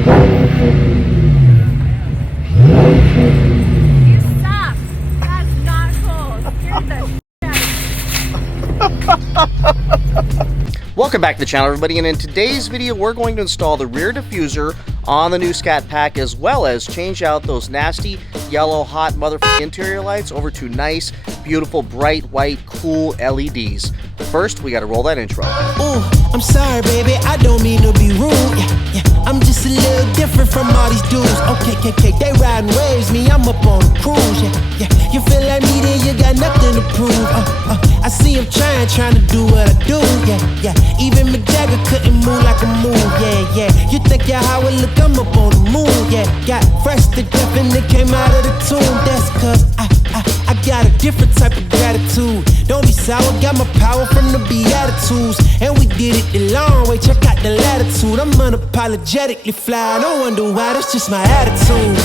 You suck. That's not cool. Scared the shit out of me. Welcome back to the channel, everybody, and in today's video we're going to install the rear diffuser on the new Scat pack, as well as change out those nasty yellow hot motherfucking interior lights over to nice, beautiful, bright, white, cool LEDs. But first, we gotta roll that intro. Ooh, I'm sorry, baby, I don't mean to be rude. Yeah, I'm just a little different from all these dudes. Okay, they riding waves, me, I'm up on a cruise. Yeah, you feel like me, then you got nothing to prove. I see him trying to do what I do. Yeah, even Mick Jagger couldn't move like a move. Yeah, you think you're Howard, look, I'm up on the moon. Yeah, got fresh to death and it came out of the tomb. That's cause I got a different type of gratitude. Don't be sour, got my power from the Beatitudes. And we did it the long way, check out the latitude. I'm unapologetically fly, I don't wonder why, that's just my attitude.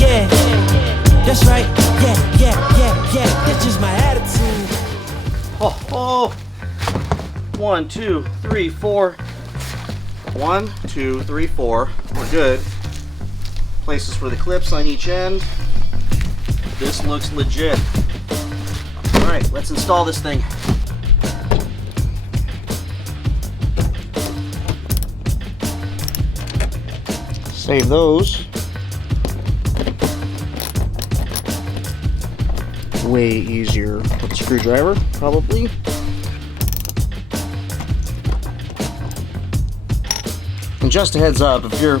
Yeah, that's right, yeah, that's just my attitude. Oh, 1, 2, 3, 4. 1, 2, 3, 4. We're good. Places for the clips on each end. This looks legit. Alright, let's install this thing. Save those. Way easier with a screwdriver, probably. And just a heads up, if you're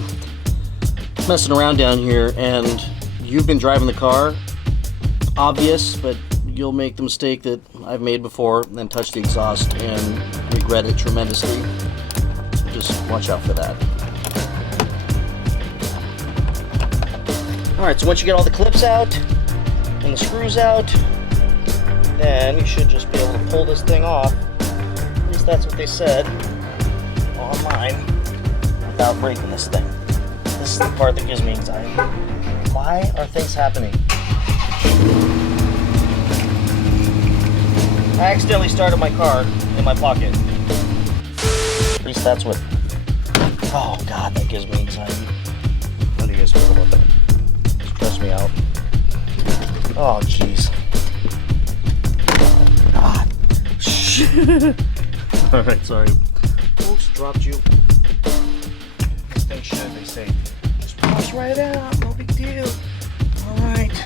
messing around down here and you've been driving the car, obvious, but you'll make the mistake that I've made before and then touch the exhaust and regret it tremendously. So just watch out for that. Alright, so once you get all the clips out and the screws out, then you should just be able to pull this thing off. At least that's what they said on mine, without breaking this thing. This is the part that gives me anxiety. Why are things happening? I accidentally started my car in my pocket. At least that's what... Oh god, that gives me anxiety. How do you guys feel about that? Stress me out. Oh jeez. Oh god. Shit. Alright, sorry. Oops, dropped you. This thing should, they say, just push right out, no big deal. Alright.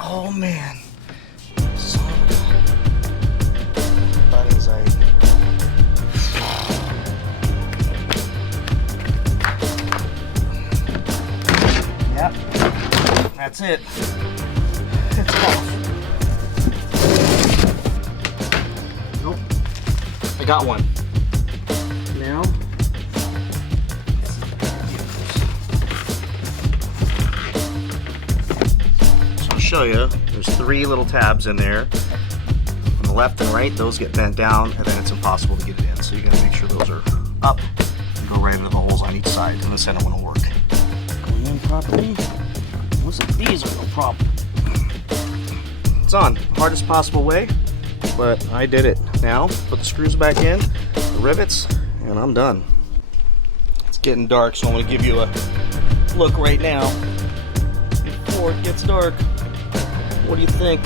Oh man. Son of a... Bad anxiety. Yep. That's it. It's off. Nope. I got one. Now. So I'll show you. There's 3 little tabs in there. On the left and right, those get bent down, and then it's impossible to get it in. So you gotta make sure those are up and go right into the holes on each side, and the center one will work. Going in properly. Looks like these are no problem. It's on. Hardest possible way, but I did it. Now, put the screws back in, the rivets, and I'm done. It's getting dark, so I'm going to give you a look right now before it gets dark. What do you think?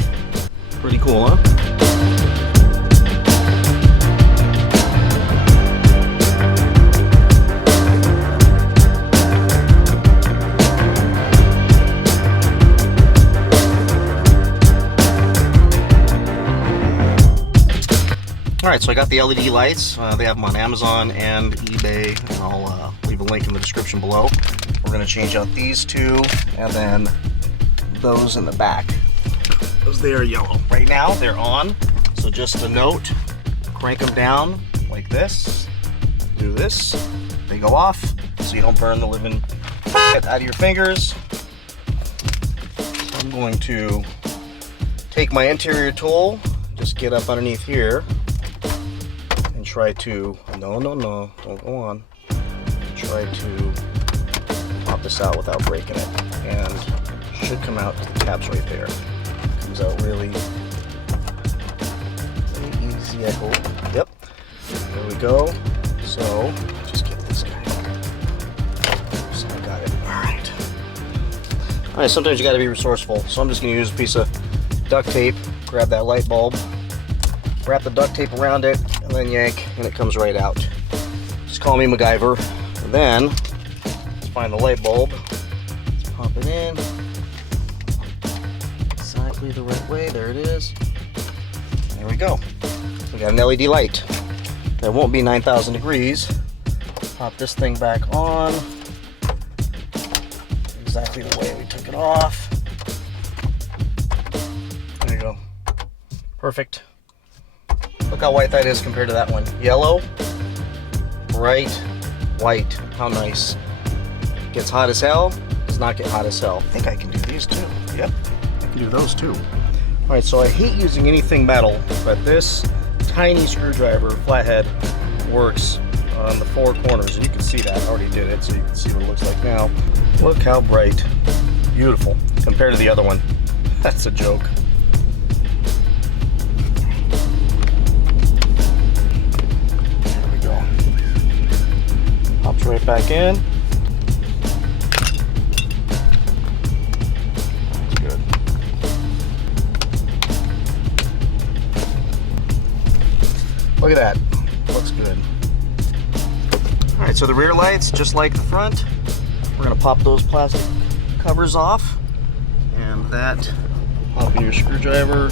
Pretty cool, huh? Alright, so I got the LED lights. They have them on Amazon and eBay, and I'll leave a link in the description below. We're going to change out these 2, and then those in the back. Those they are yellow. Right now, they're on, so just a note, crank them down like this, do this, they go off, so you don't burn the living shit out of your fingers. So I'm going to take my interior tool, just get up underneath here, and try to, no, don't go on. Try to pop this out without breaking it, and it should come out, the tab's right there. Comes out really easy, I hope. Yep, there we go. So, just get this guy Alright, sometimes you gotta be resourceful. So I'm just gonna use a piece of duct tape, grab that light bulb, wrap the duct tape around it, and then yank, and it comes right out. Just call me MacGyver. And then, let's find the light bulb. Let's pop it in. Exactly the right way, there it is. There we go. We got an LED light. That won't be 9,000 degrees. Pop this thing back on. Exactly the way we took it off. There you go. Perfect. Look how white that is compared to that one. Yellow, bright, white. How nice. Gets hot as hell, does not get hot as hell. I think I can do these too. Yep, I can do those too. Alright, so I hate using anything metal, but this tiny screwdriver, flathead, works on the 4 corners. And you can see that. I already did it, so you can see what it looks like now. Look how bright. Beautiful. Compared to the other one. That's a joke. There we go. Pops right back in. That's good. Look at that. Looks good. Alright, so the rear lights, just like the front, we're going to pop those plastic covers off, and that, pop in your screwdriver,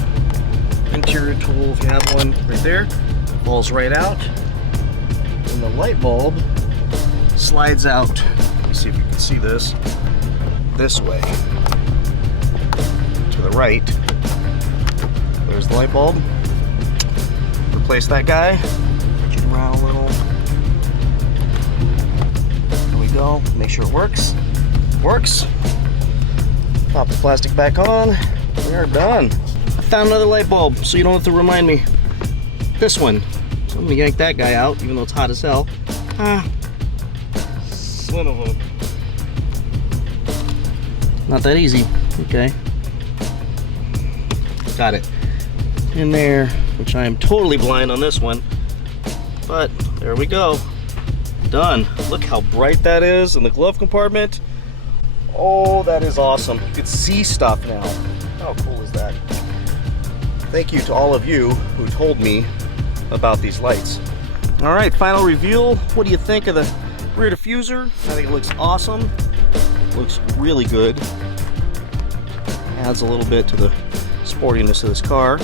interior tool if you have one, right there, falls right out, and the light bulb slides out. Let me see if you can see this way, to the right. There's the light bulb. Replace that guy, put it around a little. Go. Make sure it works. Works. Pop the plastic back on. We are done. I found another light bulb, so you don't have to remind me. This one. So I'm gonna yank that guy out, even though it's hot as hell. Son of a. Not that easy. Okay. Got it. In there, which I am totally blind on this one. But there we go. Done. Look how bright that is in the glove compartment. Oh, that is awesome. You can see stuff now. How cool is that? Thank you to all of you who told me about these lights. All right, final review. What do you think of the rear diffuser? I think it looks awesome. Looks really good. Adds a little bit to the sportiness of this car.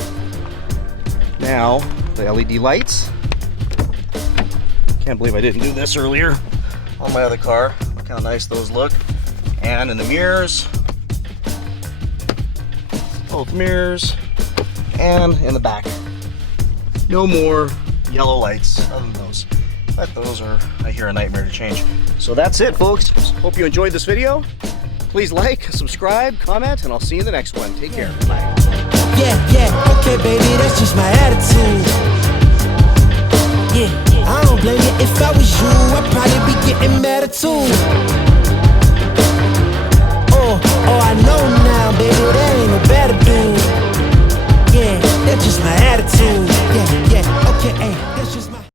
Now, the LED lights. Can't believe I didn't do this earlier on my other car. Look how nice those look. And in the mirrors, both mirrors, and in the back. No more yellow lights other than those. But those are, I hear, a nightmare to change. So that's it, folks. Hope you enjoyed this video. Please like, subscribe, comment, and I'll see you in the next one. Take care. Bye. Yeah, okay, baby, that's just my attitude. Yeah, I don't blame you. If I was you, I'd probably be getting mad too.